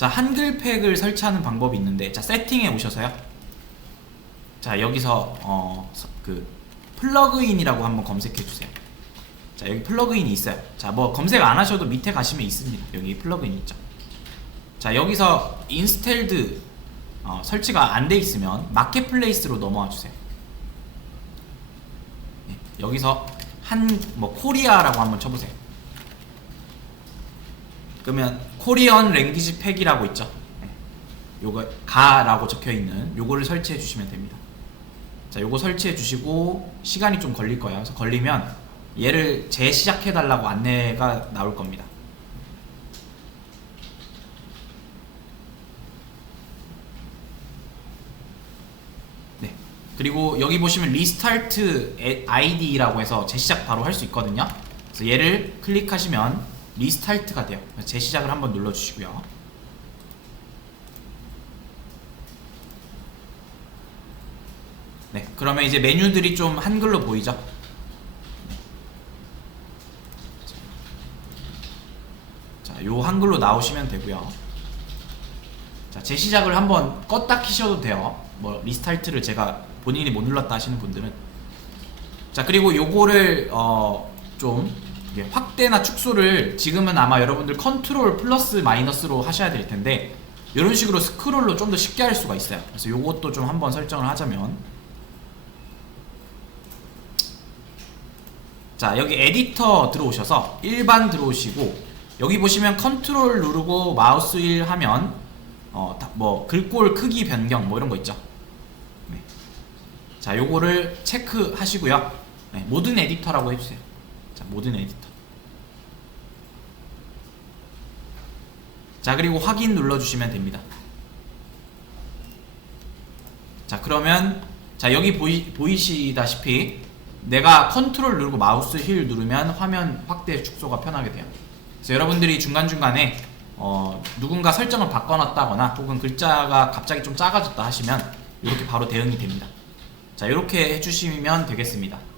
자 한글팩을 설치하는 방법이 있는데 자 세팅에 오셔서요. 자 여기서 어 그 플러그인이라고 한번 검색해 주세요. 자 여기 플러그인이 있어요. 자 뭐 검색 안 하셔도 밑에 가시면 있습니다. 여기 플러그인 있죠. 자 여기서 인스텔드 어, 설치가 안 돼 있으면 마켓플레이스로 넘어와 주세요. 네, 여기서 한 뭐 코리아라고 한번 쳐보세요. 그러면 코리언 랭귀지 팩이라고 있죠. 네. 요거 가라고 적혀 있는 요거를 설치해 주시면 됩니다. 자, 요거 설치해 주시고 시간이 좀 걸릴 거예요. 그래서 걸리면 얘를 재시작해 달라고 안내가 나올 겁니다. 네. 그리고 여기 보시면 리스타트 아이디라고 해서 재시작 바로 할 수 있거든요. 그래서 얘를 클릭하시면 리스타트가 돼요. 재시작을 한번 눌러 주시고요. 네. 그러면 이제 메뉴들이 좀 한글로 보이죠? 자, 요 한글로 나오시면 되고요. 자, 재시작을 한번 껐다 키셔도 돼요. 뭐 리스타트를 제가 본인이 못 눌렀다 하시는 분들은 자, 그리고 요거를 어 좀 확대나 축소를 지금은 아마 여러분들 컨트롤 플러스 마이너스로 하셔야 될 텐데 이런 식으로 스크롤로 좀 더 쉽게 할 수가 있어요. 그래서 요것도 좀 한번 설정을 하자면 자 여기 에디터 들어오셔서 일반 들어오시고 여기 보시면 컨트롤 누르고 마우스 1 하면 어 뭐 글꼴 크기 변경 뭐 이런 거 있죠. 네. 자 요거를 체크하시고요. 네, 모든 에디터라고 해주세요. 자 모든 에디터. 자 그리고 확인 눌러주시면 됩니다. 자 그러면 자 여기 보이, 보이시다시피 내가 컨트롤 누르고 마우스 힐 누르면 화면 확대 축소가 편하게 돼요. 그래서 여러분들이 중간중간에 어, 누군가 설정을 바꿔놨다거나 혹은 글자가 갑자기 좀 작아졌다 하시면 이렇게 바로 대응이 됩니다. 자 이렇게 해주시면 되겠습니다.